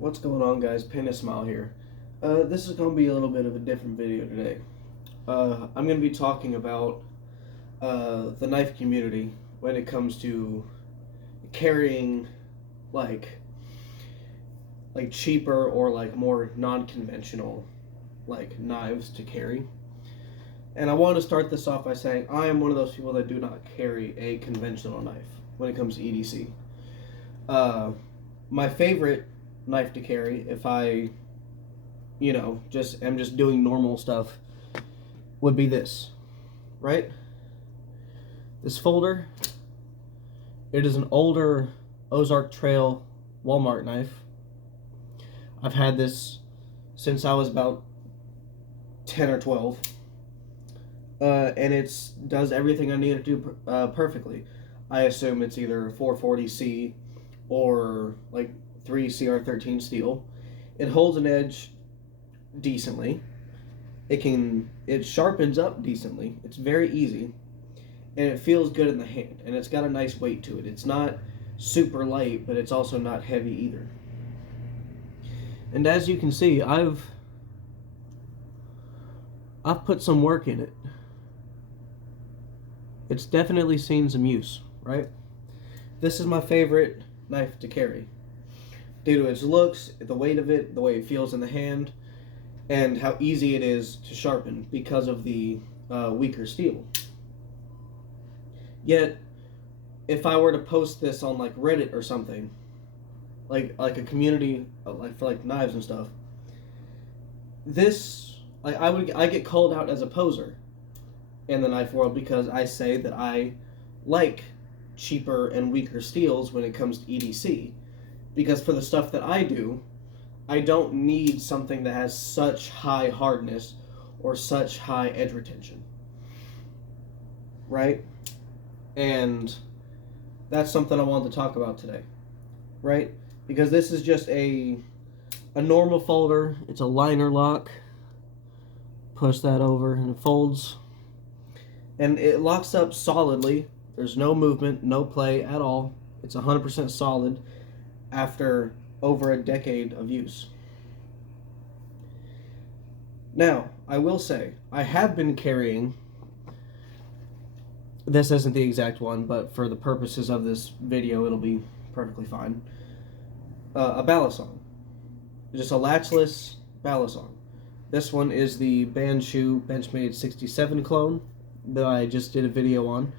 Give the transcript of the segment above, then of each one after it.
What's going on, guys? Paint a Smile here. This is going to be a little bit of a different video today. I'm going to be talking about the knife community when it comes to carrying like cheaper or like more non-conventional like knives to carry. And I want to start this off by saying I am one of those people that do not carry a conventional knife when it comes to EDC. My favorite knife to carry, if I, am just doing normal stuff, would be this, right? This folder. It is an older Ozark Trail Walmart knife. I've had this since I was about 10 or 12. And it does everything I need it to do perfectly. I assume it's either 440C or like 3 CR13 steel. It holds an edge decently. It sharpens up decently. It's very easy, and it feels good in the hand, and it's got a nice weight to it. It's not super light, but it's also not heavy either. And as you can see, I've put some work in it. It's definitely seen some use, right? This is my favorite knife to carry due to its looks, the weight of it, the way it feels in the hand, and how easy it is to sharpen because of the weaker steel. Yet, if I were to post this on like Reddit or something, like a community for knives and stuff, I get called out as a poser in the knife world because I say that I like cheaper and weaker steels when it comes to EDC, because for the stuff that I do, I don't need something that has such high hardness or such high edge retention, right? And that's something I wanted to talk about today, right? Because this is just a normal folder. It's a liner lock. Push that over and it folds. And it locks up solidly. There's no movement, no play at all. It's 100% solid after over a decade of use. Now, I will say, I have been carrying, this isn't the exact one, but for the purposes of this video, it'll be perfectly fine, a balisong. Just a latchless balisong. This one is the Banshu BM67 clone that I just did a video on.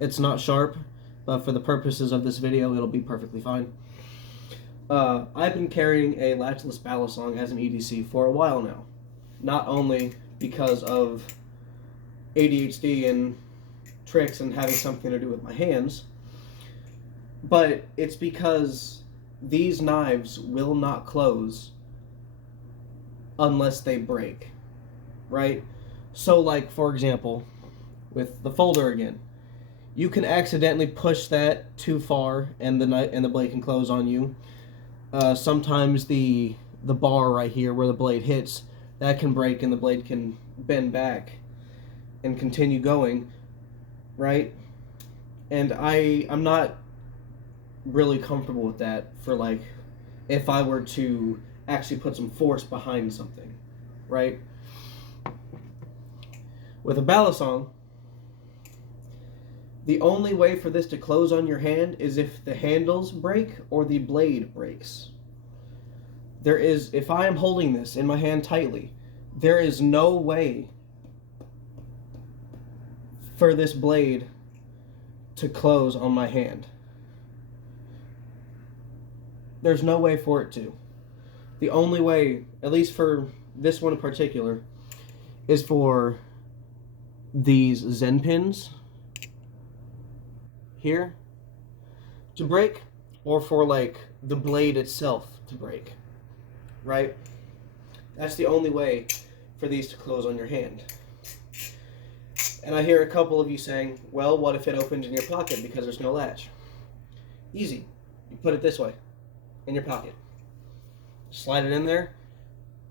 It's not sharp, but for the purposes of this video, it'll be perfectly fine. I've been carrying a latchless balisong as an EDC for a while now. Not only because of ADHD and tricks and having something to do with my hands, but it's because these knives will not close unless they break, right? So like, for example, with the folder again, you can accidentally push that too far and the blade can close on you. Sometimes the bar right here where the blade hits, that can break and the blade can bend back and continue going, right? And I'm not really comfortable with that for like if I were to actually put some force behind something, right? With a balisong, the only way for this to close on your hand is if the handles break or the blade breaks. If I am holding this in my hand tightly, there is no way for this blade to close on my hand. There's no way for it to. The only way, at least for this one in particular, is for these Zen pins here to break, or for like the blade itself to break, right? That's the only way for these to close on your hand. And I hear a couple of you saying, well, what if it opens in your pocket because there's no latch? Easy. You put it this way, in your pocket. Slide it in there.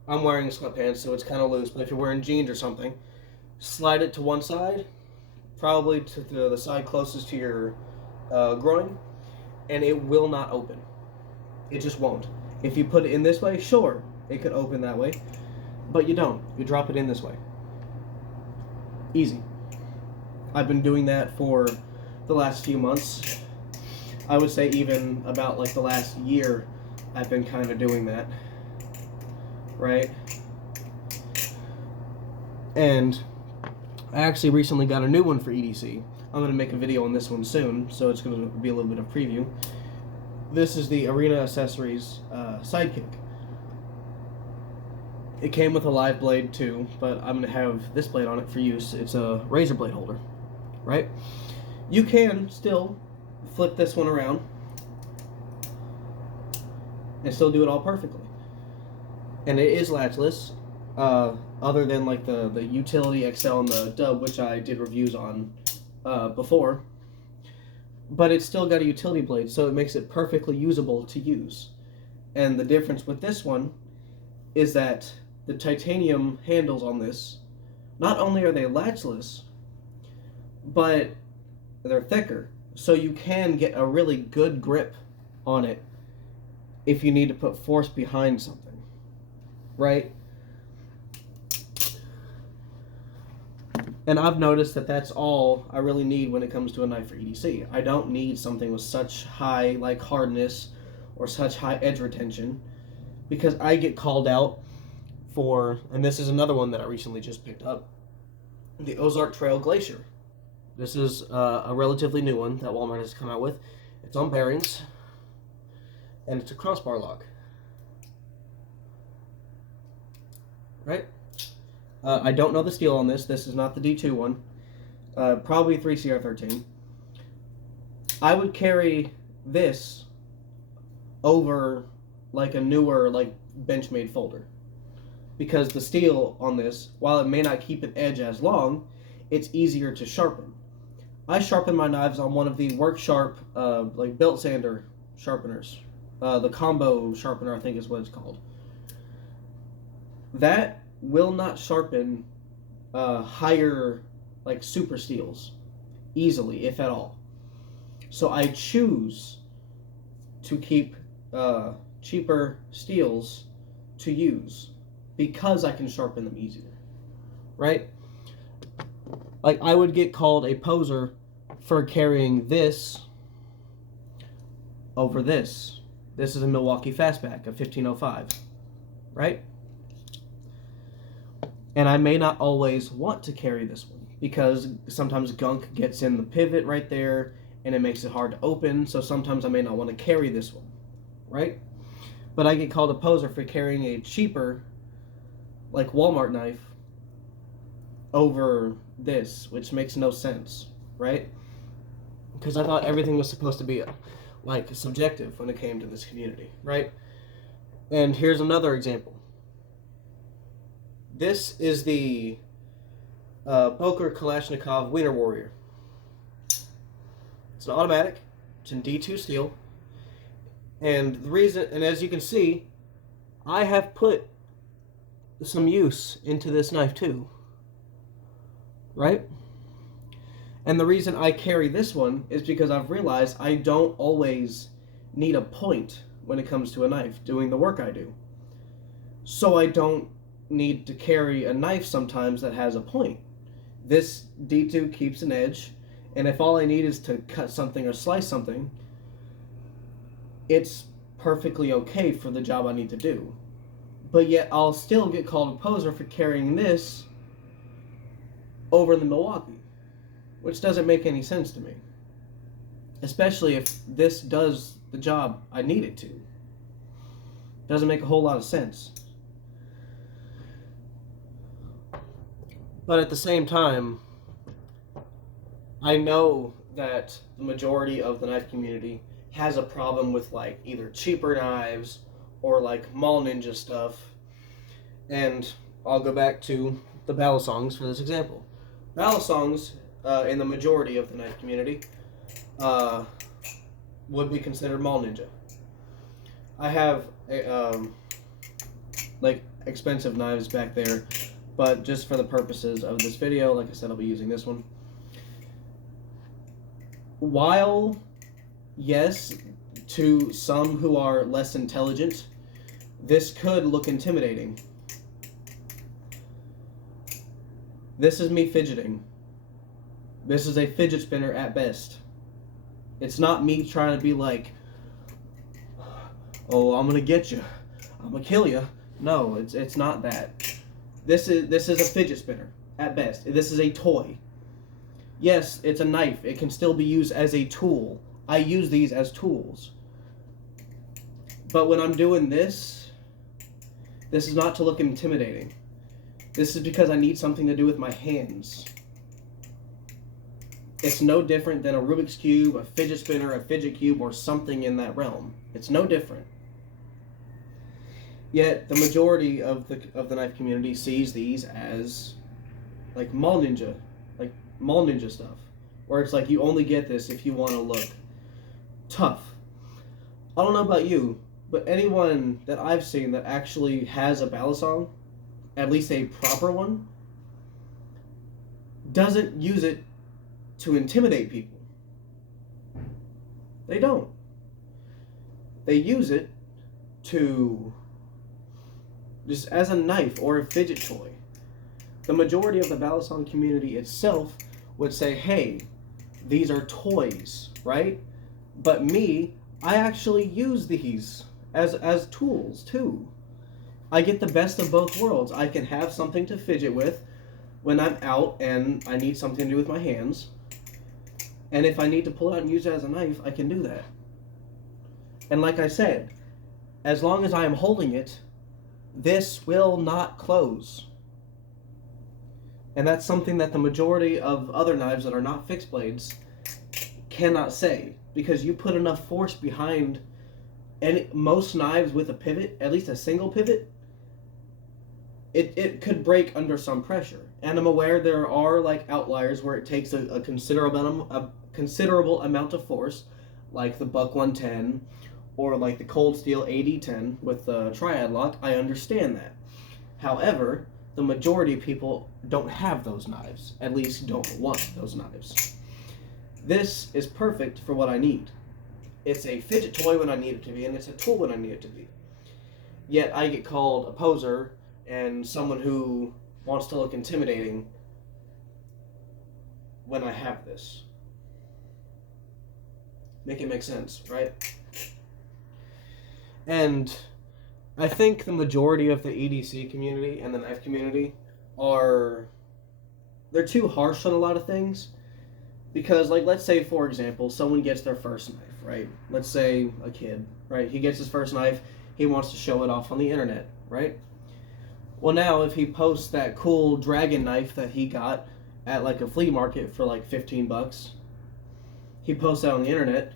I'm wearing sweatpants, so it's kind of loose, but if you're wearing jeans or something, slide it to one side, probably to the side closest to your groin, and it will not open. It just won't. If you put it in this way, sure, it could open that way, but you don't. You drop it in this way. Easy. I've been doing that for the last few months. I would say even about like the last year, I've been kind of doing that, right? And I actually recently got a new one for EDC. I'm going to make a video on this one soon, so it's going to be a little bit of preview. This is the Arena Accessories Sidekick. It came with a live blade too, but I'm going to have this blade on it for use. It's a razor blade holder, right? You can still flip this one around and still do it all perfectly. And it is latchless, other than like the Utility XL and the Dub, which I did reviews on before. But it's still got a utility blade, so it makes it perfectly usable to use. And the difference with this one is that the titanium handles on this, not only are they latchless, but they're thicker. So you can get a really good grip on it if you need to put force behind something, right? And I've noticed that that's all I really need when it comes to a knife for EDC. I don't need something with such high like hardness or such high edge retention, because I get called out for, and this is another one that I recently just picked up, the Ozark Trail Glacier. This is a relatively new one that Walmart has come out with. It's on bearings, and it's a crossbar lock. Right? I don't know the steel on this. This is not the D2 one. Probably 3CR13. I would carry this over like a newer like Benchmade folder, because the steel on this, while it may not keep an edge as long, it's easier to sharpen. I sharpen my knives on one of the Work Sharp like belt sander sharpeners. The combo sharpener, I think is what it's called. That will not sharpen higher like super steels easily, if at all. So I choose to keep cheaper steels to use because I can sharpen them easier, right? Like, I would get called a poser for carrying this over this. This is a Milwaukee Fastback, a 1505, right? And I may not always want to carry this one, because sometimes gunk gets in the pivot right there, and it makes it hard to open, so sometimes I may not want to carry this one, right? But I get called a poser for carrying a cheaper, like Walmart knife, over this, which makes no sense, right? Because I thought everything was supposed to be like subjective when it came to this community, right? And here's another example. This is the Boker Kalashnikov Weiner Warrior. It's an automatic. It's in D2 steel. And the reason, and as you can see, I have put some use into this knife too, right? And the reason I carry this one is because I've realized I don't always need a point when it comes to a knife doing the work I do. So I don't need to carry a knife sometimes that has a point. This D2 keeps an edge, and if all I need is to cut something or slice something, it's perfectly okay for the job I need to do. But yet I'll still get called a poser for carrying this over the Milwaukee, which doesn't make any sense to me, especially if this does the job I need it to. Doesn't make a whole lot of sense. But at the same time, I know that the majority of the knife community has a problem with like either cheaper knives or like Mall Ninja stuff. And I'll go back to the Balisongs for this example. Balisongs, in the majority of the knife community, would be considered Mall Ninja. I have like expensive knives back there, but just for the purposes of this video, like I said, I'll be using this one. While, yes, to some who are less intelligent, This could look intimidating. This is me fidgeting. This is a fidget spinner at best. It's not me trying to be like, oh, I'm gonna get you, I'm gonna kill you. No, it's not that. This is a fidget spinner at best. This is a toy. Yes, it's a knife. It can still be used as a tool. I use these as tools. But when I'm doing this is not to look intimidating. This is because I need something to do with my hands. It's no different than a Rubik's Cube, a fidget spinner, a fidget cube, or something in that realm. It's no different. Yet the majority of the knife community sees these as like mall ninja stuff, where it's like you only get this if you want to look tough. I don't know about you, but anyone that I've seen that actually has a balisong, at least a proper one, doesn't use it to intimidate people. They don't. They use it to just as a knife or a fidget toy. The majority of the balisong community itself would say, hey, these are toys, right? But me, I actually use these as tools too. I get the best of both worlds. I can have something to fidget with when I'm out and I need something to do with my hands. And if I need to pull it out and use it as a knife, I can do that. And like I said, as long as I am holding it, this will not close. And that's something that the majority of other knives that are not fixed blades cannot say. Because you put enough force behind most knives with a pivot, at least a single pivot, it could break under some pressure. And I'm aware there are like outliers where it takes a considerable amount of force, like the Buck 110 or like the Cold Steel AD10 with the triad lock. I understand that. However, the majority of people don't have those knives, at least don't want those knives. This is perfect for what I need. It's a fidget toy when I need it to be, and it's a tool when I need it to be. Yet I get called a poser and someone who wants to look intimidating when I have this. Make it make sense, right? And I think the majority of the EDC community and the knife community they're too harsh on a lot of things. Because, like, let's say, for example, someone gets their first knife, right? Let's say a kid, right? He gets his first knife, he wants to show it off on the internet, right? Well, now, if he posts that cool dragon knife that he got at, like, a flea market for, like, $15, he posts that on the internet,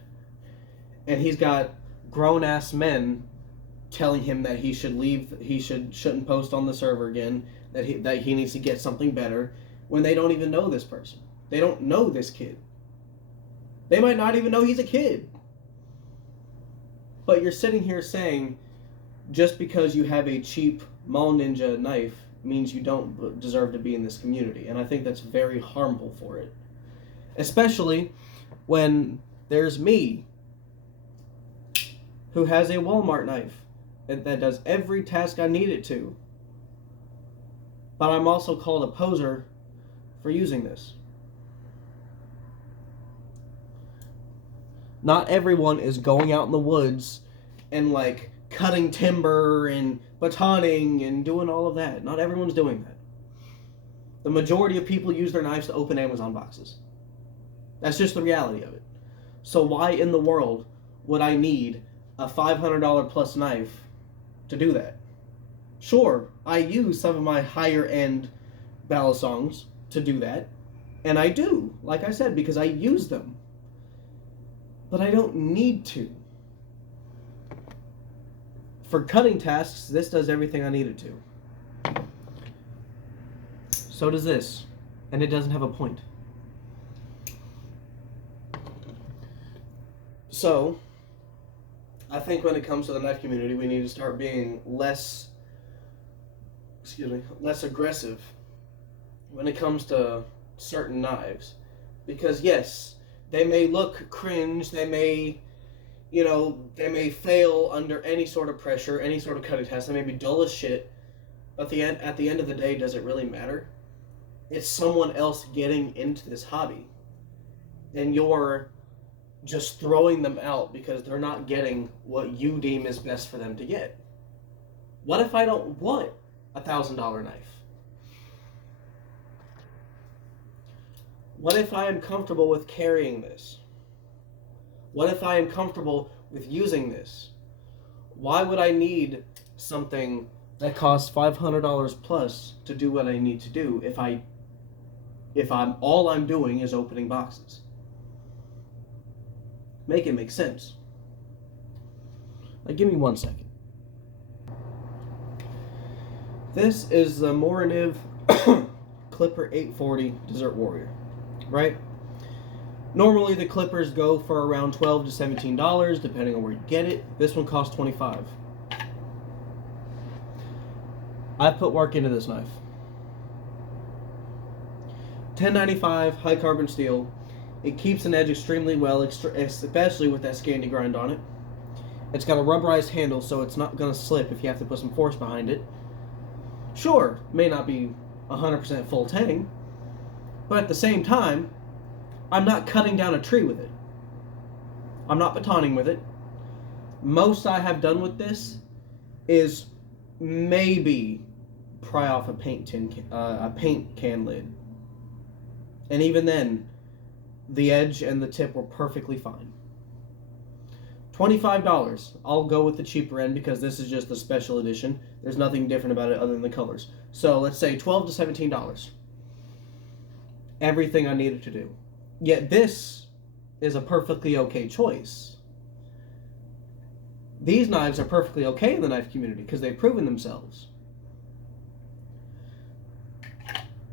and he's got grown-ass men telling him that he should leave, shouldn't post on the server again, that he needs to get something better, when they don't even know this person. They don't know this kid. They might not even know he's a kid. But you're sitting here saying, just because you have a cheap mall ninja knife means you don't deserve to be in this community. And I think that's very harmful for it. Especially when there's me, who has a Walmart knife that does every task I need it to. But I'm also called a poser for using this. Not everyone is going out in the woods and like cutting timber and batoning and doing all of that. Not everyone's doing that. The majority of people use their knives to open Amazon boxes. That's just the reality of it. So why in the world would I need a $500 plus knife to do that? Sure, I use some of my higher end balisongs to do that. And I do, like I said, because I use them. But I don't need to. For cutting tasks, this does everything I need it to. So does this. And it doesn't have a point. So, I think when it comes to the knife community, we need to start being less aggressive when it comes to certain knives. Because yes, they may look cringe, they may, You know, they may fail under any sort of pressure, any sort of cutting test. They may be dull as shit. But at the end of the day, does it really matter? It's someone else getting into this hobby. And you're just throwing them out because they're not getting what you deem is best for them to get. What if I don't want $1,000 knife? What if I am comfortable with carrying this? What if I am comfortable with using this? Why would I need something that costs $500 plus to do what I need to do if all I'm doing is opening boxes? Make it make sense. Like, give me 1 second. This is the Moriniv Clipper 840 Desert Warrior, right? Normally the Clippers go for around $12 to $17, depending on where you get it. This one costs $25. I put work into this knife. 1095 high carbon steel. It keeps an edge extremely well, especially with that Scandi grind on it. It's got a rubberized handle, so it's not going to slip if you have to put some force behind it. Sure, may not be 100% full tang, but at the same time, I'm not cutting down a tree with it. I'm not batoning with it. Most I have done with this is maybe pry off a paint can lid. And even then, the edge and the tip were perfectly fine. $25. I'll go with the cheaper end because this is just the special edition. There's nothing different about it other than the colors. So let's say $12 to $17. Everything I needed to do. Yet this is a perfectly okay choice. These knives are perfectly okay in the knife community because they've proven themselves.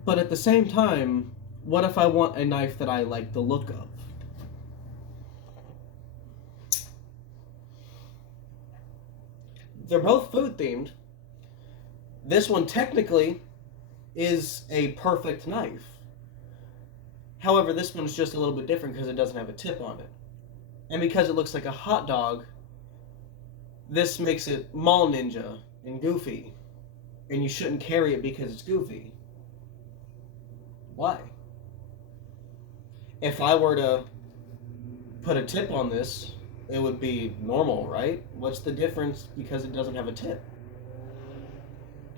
But at the same time, what if I want a knife that I like the look of? They're both food themed. This one technically is a perfect knife. However, this one's just a little bit different because it doesn't have a tip on it. And because it looks like a hot dog, this makes it mall ninja and goofy. And you shouldn't carry it because it's goofy. Why? If I were to put a tip on this, it would be normal, right? What's the difference because it doesn't have a tip?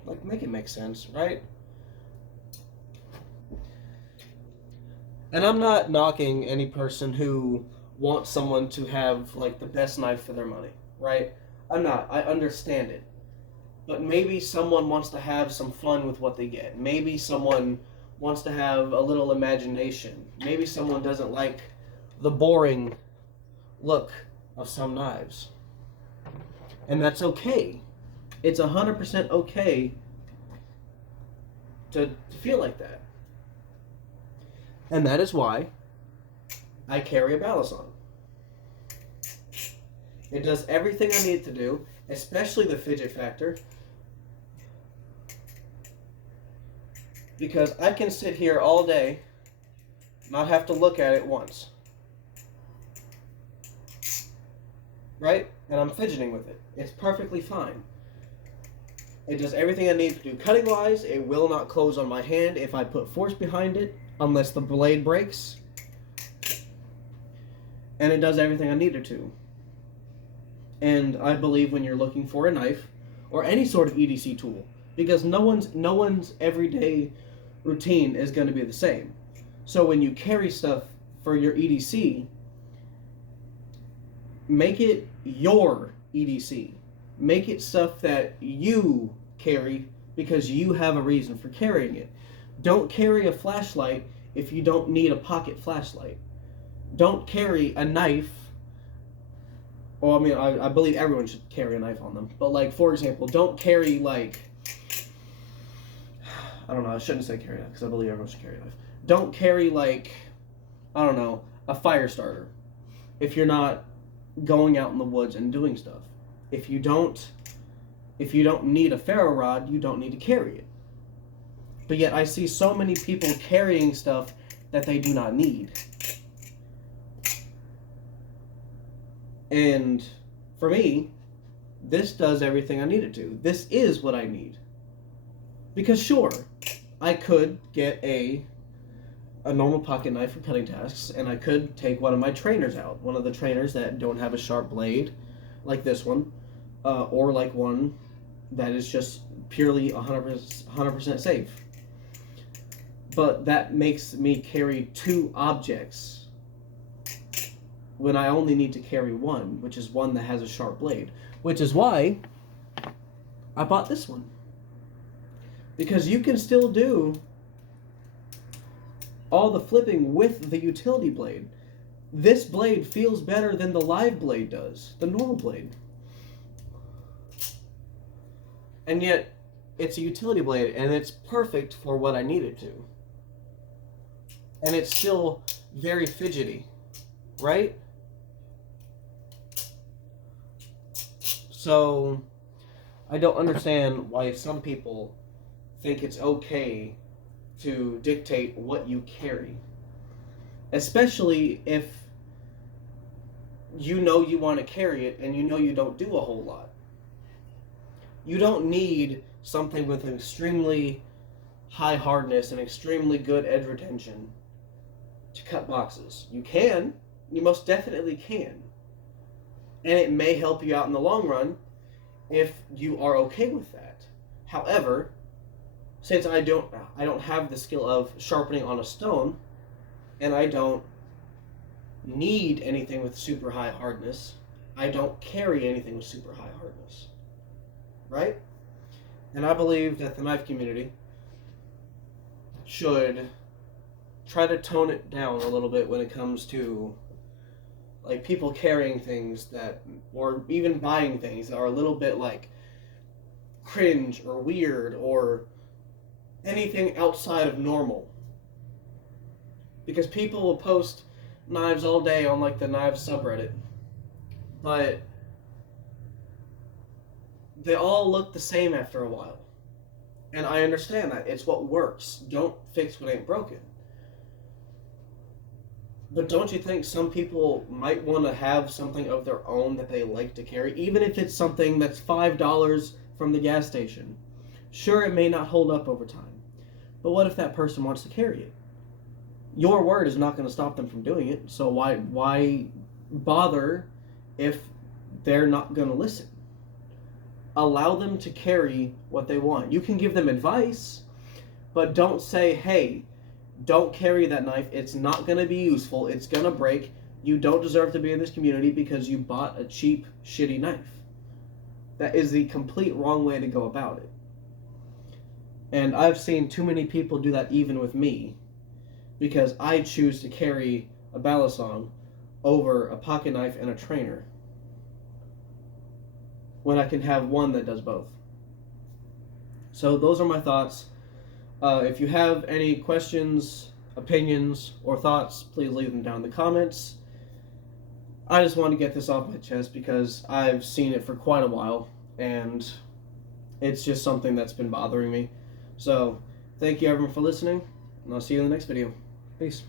Like, make it make sense, right? And I'm not knocking any person who wants someone to have, like, the best knife for their money, right? I'm not. I understand it. But maybe someone wants to have some fun with what they get. Maybe someone wants to have a little imagination. Maybe someone doesn't like the boring look of some knives. And that's okay. It's 100% okay to feel like that. And that is why I carry a Balisong. It does everything I need it to do, especially the fidget factor. Because I can sit here all day, not have to look at it once. Right? And I'm fidgeting with it. It's perfectly fine. It does everything I need to do. Cutting wise, it will not close on my hand if I put force behind it, unless the blade breaks. And it does everything I need it to. And I believe when you're looking for a knife, or any sort of EDC tool, because no one's everyday routine is going to be the same. So when you carry stuff for your EDC, make it your EDC. Make it stuff that you carry because you have a reason for carrying it. Don't carry a flashlight if you don't need a pocket flashlight. Don't carry a knife. Well, I mean, I believe everyone should carry a knife on them. But, like, for example, don't carry, like... I don't know, I shouldn't say carry a knife because I believe everyone should carry a knife. Don't carry, like, I don't know, a fire starter if you're not going out in the woods and doing stuff. If you don't need a ferro rod, you don't need to carry it. But yet I see so many people carrying stuff that they do not need. And for me, this does everything I need it to. This is what I need. Because sure, I could get a normal pocket knife for cutting tasks, and I could take one of my trainers out. One of the trainers that don't have a sharp blade, like this one, or like one that is just purely 100% safe. But that makes me carry 2 objects when I only need to carry one, which is one that has a sharp blade. Which is why I bought this one. Because you can still do all the flipping with the utility blade. This blade feels better than the live blade does, the normal blade. And yet, it's a utility blade, and it's perfect for what I need it to. And it's still very fidgety, right? So, I don't understand why some people think it's okay to dictate what you carry. Especially if you know you want to carry it and you know you don't do a whole lot. You don't need something with an extremely high hardness and extremely good edge retention to cut boxes. You can. You most definitely can. And it may help you out in the long run if you are okay with that. However, since I don't have the skill of sharpening on a stone, and I don't need anything with super high hardness, I don't carry anything with super high hardness. Right? And I believe that the knife community should try to tone it down a little bit when it comes to like people carrying things that, or even buying things that are a little bit like cringe or weird or anything outside of normal. Because people will post knives all day on like the knives subreddit, but they all look the same after a while. And I understand that. It's what works. Don't fix what ain't broken. But don't you think some people might want to have something of their own that they like to carry, even if it's something that's $5 from the gas station? Sure, it may not hold up over time, but what if that person wants to carry it? Your word is not going to stop them from doing it, so why bother if they're not going to listen? Allow them to carry what they want. You can give them advice, but don't say, hey, don't carry that knife. It's not going to be useful. It's going to break. You don't deserve to be in this community because you bought a cheap, shitty knife. That is the complete wrong way to go about it. And I've seen too many people do that even with me, because I choose to carry a balisong over a pocket knife and a trainer when I can have one that does both. So those are my thoughts. If you have any questions, opinions, or thoughts, please leave them down in the comments. I just want to get this off my chest because I've seen it for quite a while, and it's just something that's been bothering me. So, thank you everyone for listening, and I'll see you in the next video. Peace.